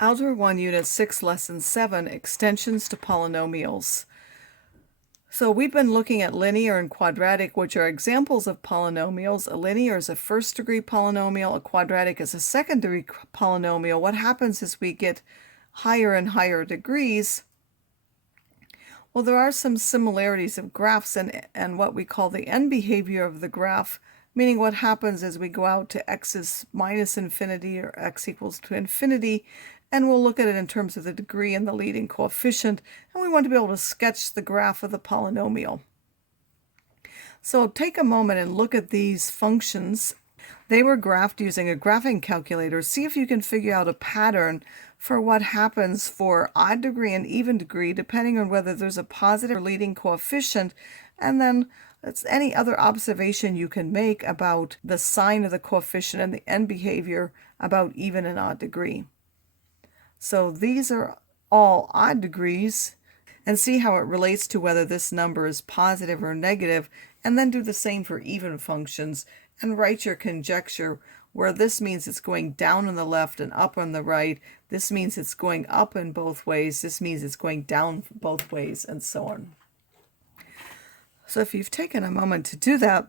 Algebra 1, Unit 6, Lesson 7, Extensions to Polynomials. So we've been looking at linear and quadratic, which are examples of polynomials. A linear is a first-degree polynomial. A quadratic is a second-degree polynomial. What happens is we get higher and higher degrees. Well, there are some similarities of graphs and what we call the end behavior of the graph, meaning what happens is we go out to x is minus infinity or x equals to infinity, and we'll look at it in terms of the degree and the leading coefficient, and we want to be able to sketch the graph of the polynomial. So take a moment and look at these functions. They were graphed using a graphing calculator. See if you can figure out a pattern for what happens for odd degree and even degree, depending on whether there's a positive or leading coefficient, and then it's any other observation you can make about the sign of the coefficient and the end behavior about even and odd degree. So these are all odd degrees, and see how it relates to whether this number is positive or negative, and then do the same for even functions and write your conjecture where this means it's going down on the left and up on the right. This means it's going up in both ways. This means it's going down both ways, and so on. So if you've taken a moment to do that,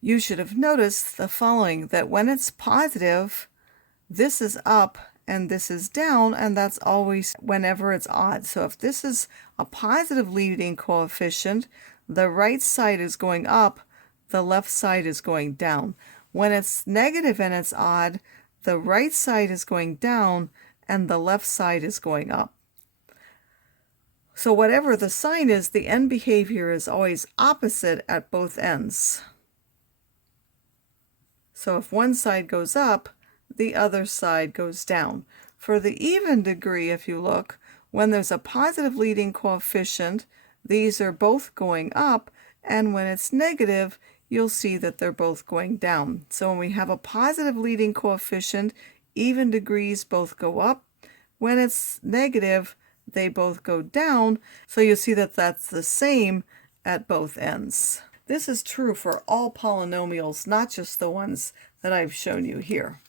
you should have noticed the following, that when it's positive, this is up and this is down, and that's always whenever it's odd. So if this is a positive leading coefficient, the right side is going up, the left side is going down. When it's negative and it's odd, the right side is going down and the left side is going up. So whatever the sign is, the end behavior is always opposite at both ends. So if one side goes up, the other side goes down. For the even degree, if you look, when there's a positive leading coefficient, these are both going up, and when it's negative, you'll see that they're both going down. So when we have a positive leading coefficient, even degrees both go up. When it's negative, they both go down. So you'll see that that's the same at both ends. This is true for all polynomials, not just the ones that I've shown you here.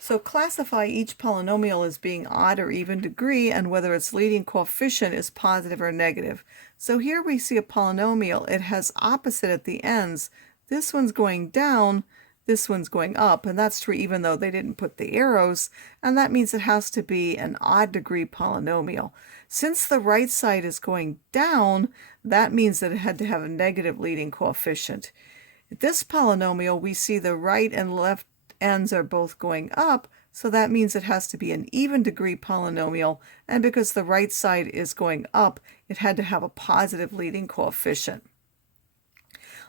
So classify each polynomial as being odd or even degree and whether its leading coefficient is positive or negative. So here we see a polynomial. It has opposite at the ends. This one's going down, this one's going up, and that's true even though they didn't put the arrows, and that means it has to be an odd degree polynomial. Since the right side is going down, that means that it had to have a negative leading coefficient. At this polynomial, we see the right and left ends are both going up, so that means it has to be an even degree polynomial, and because the right side is going up, it had to have a positive leading coefficient.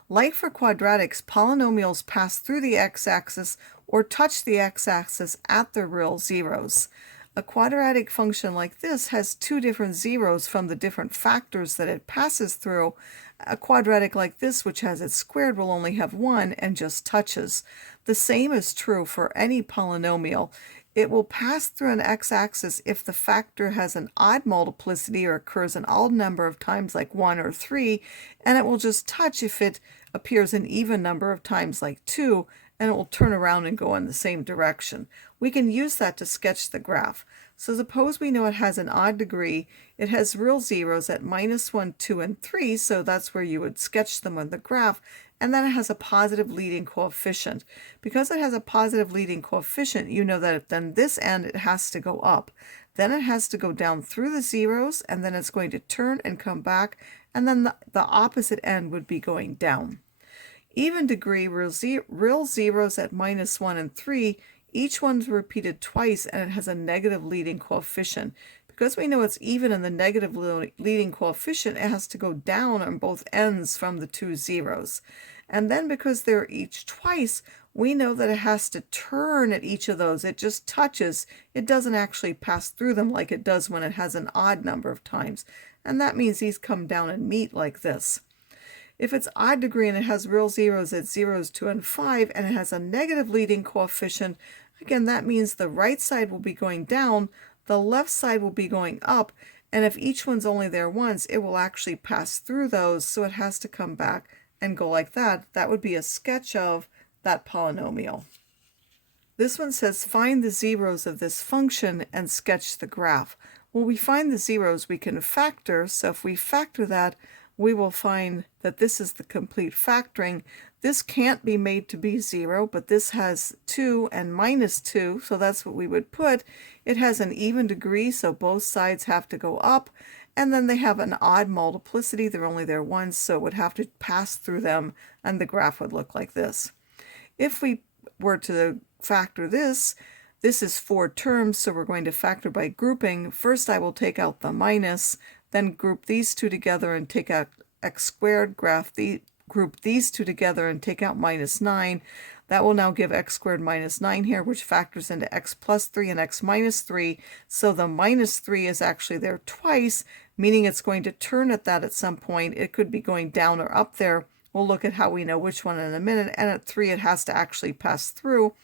Like for quadratics, polynomials pass through the x-axis or touch the x-axis at their real zeros. A quadratic function like this has two different zeros from the different factors that it passes through. A quadratic like this, which has it squared, will only have one and just touches. The same is true for any polynomial. It will pass through an x-axis if the factor has an odd multiplicity or occurs an odd number of times like 1 or 3, and it will just touch if it appears an even number of times like 2, and it will turn around and go in the same direction. We can use that to sketch the graph. So suppose we know it has an odd degree. It has real zeros at -1, 2, and 3, so that's where you would sketch them on the graph, and then it has a positive leading coefficient. Because it has a positive leading coefficient, you know that then this end it has to go up. Then it has to go down through the zeros, and then it's going to turn and come back, and then the opposite end would be going down. Even degree, real zeros at -1 and 3, each one's repeated twice and it has a negative leading coefficient. Because we know it's even in the negative leading coefficient, it has to go down on both ends from the two zeros. And then because they're each twice, we know that it has to turn at each of those. It just touches. It doesn't actually pass through them like it does when it has an odd number of times. And that means these come down and meet like this. If it's odd degree and it has real zeros at 0s, 2, and 5, and it has a negative leading coefficient, again, that means the right side will be going down, the left side will be going up, and if each one's only there once, it will actually pass through those, so it has to come back and go like that. That would be a sketch of that polynomial. This one says find the zeros of this function and sketch the graph. When we find the zeros, we can factor. So if we factor that, we will find that this is the complete factoring. This can't be made to be 0, but this has 2 and minus 2, so that's what we would put. It has an even degree, so both sides have to go up, and then they have an odd multiplicity. They're only there once, so it would have to pass through them, and the graph would look like this. If we were to factor this, this is 4 terms, so we're going to factor by grouping. First, I will take out the minus, then group these two together and take out x squared, group these two together and take out minus 9. That will now give x squared minus 9 here, which factors into x plus 3 and x minus 3. So the minus 3 is actually there twice, meaning it's going to turn at that at some point. It could be going down or up there. We'll look at how we know which one in a minute. And at 3, it has to actually pass through.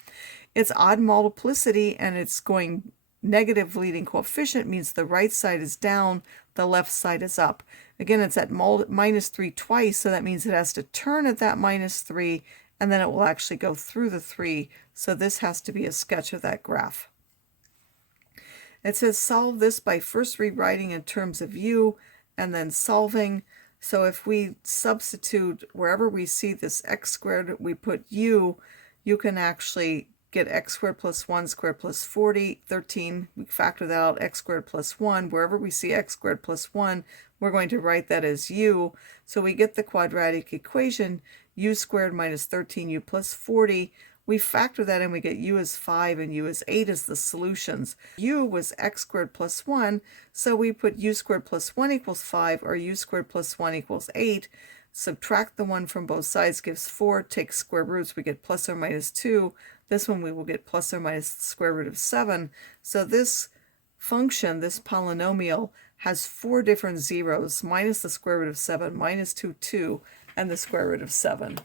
It's odd multiplicity, and it's going negative leading coefficient, means the right side is down, the left side is up. Again, it's at minus 3 twice, so that means it has to turn at that minus 3, and then it will actually go through the 3. So this has to be a sketch of that graph. It says solve this by first rewriting in terms of u, and then solving. So if we substitute wherever we see this x squared, we put u, you can actually get x squared plus 1 squared plus 40, 13. We factor that out, x squared plus 1. Wherever we see x squared plus 1, we're going to write that as u. So we get the quadratic equation, u squared minus 13u plus 40. We factor that in, we get u is 5 and u is 8 as the solutions. U was x squared plus 1, so we put u squared plus 1 equals 5, or u squared plus 1 equals 8. Subtract the 1 from both sides gives 4. Take square roots, we get plus or minus 2. This one we will get plus or minus the square root of 7. So this function, this polynomial, has 4 different zeros, minus the square root of 7, minus 2, 2, and the square root of 7.